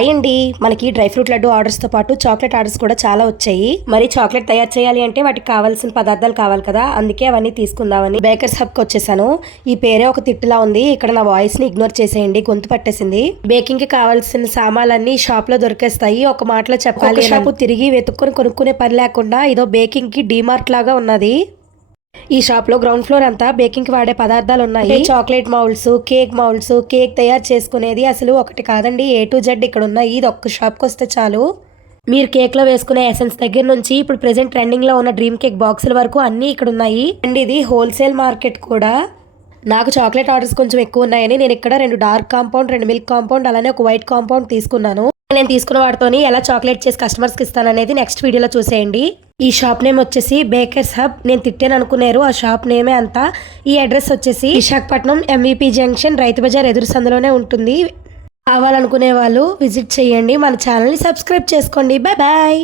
అయ్యండి మనకి dry fruit laddu orders తో పాటు చాక్లెట్ ఆర్డర్స్ కూడా చాలా వచ్చాయి. మరి చాక్లెట్ తయారు చేయాలి అంటే వాటికి కావాల్సిన పదార్థాలు కావాలి కదా, అందుకే అవన్నీ తీసుకుందామని బేకర్స్ హబ్ కి వచ్చేసాను. ఈ పేరే ఒక తిట్టులా ఉంది. ఇక్కడ నా వాయిస్ ని ఇగ్నోర్ చేసేయండి, గొంతు పట్టేసింది. బేకింగ్ కి కావాల్సిన సామాన్లన్నీ షాప్ లో దొరికేస్తాయి. ఒక మాటలో చెప్పాలి, షాపు తిరిగి వెతుక్కొని కొనుక్కునే పని లేకుండా ఇదో బేకింగ్ కి డిమార్ట్ లాగా ఉన్నది. ఈ షాప్ లో గ్రౌండ్ ఫ్లోర్ అంతా బేకింగ్ కి వాడే పదార్థాలు ఉన్నాయి. Chocolate moulds, cake moulds, cake తయారు చేసుకునేది అసలు ఒకటి కాదండి, ఏ టు జెడ్ ఇక్కడ ఉన్నాయి. ఇది ఒక్క షాప్ కి వస్తే చాలు. మీరు కేక్ లో వేసుకునే ఎసెన్స్ దగ్గర నుంచి ఇప్పుడు ప్రెసెంట్ ట్రెండింగ్ లో ఉన్న డ్రీమ్ కేక్ బాక్సుల వరకు అన్ని ఇక్కడ ఉన్నాయి. అండ్ ఇది హోల్సేల్ మార్కెట్ కూడా. నాకు చాక్లెట్ ఆర్డర్స్ కొంచెం ఎక్కువ ఉన్నాయని నేను ఇక్కడ 2 డార్క్ కాంపౌండ్, 2 మిల్క్ కాంపౌండ్, అలానే ఒక వైట్ కాంపౌండ్ తీసుకున్నాను. నేను తీసుకున్న వాటితోని ఎలా చాక్లెట్ చేసి కస్టమర్స్ కి ఇస్తాను అనేది నెక్స్ట్ వీడియోలో చూసేయండి. ఈ షాప్ నేమ్ వచ్చేసి బేకర్స్ హబ్. నేను తిట్టాను అనుకున్నారు, ఆ షాప్ నేమే అంతా. ఈ అడ్రస్ వచ్చేసి విశాఖపట్నం ఎంవిపి జంక్షన్ రైతు బజార్ ఎదురు సందులోనే ఉంటుంది. కావాలనుకునే వాళ్ళు విజిట్ చేయండి. మన ఛానల్ ని సబ్స్క్రైబ్ చేసుకోండి. Bye bye.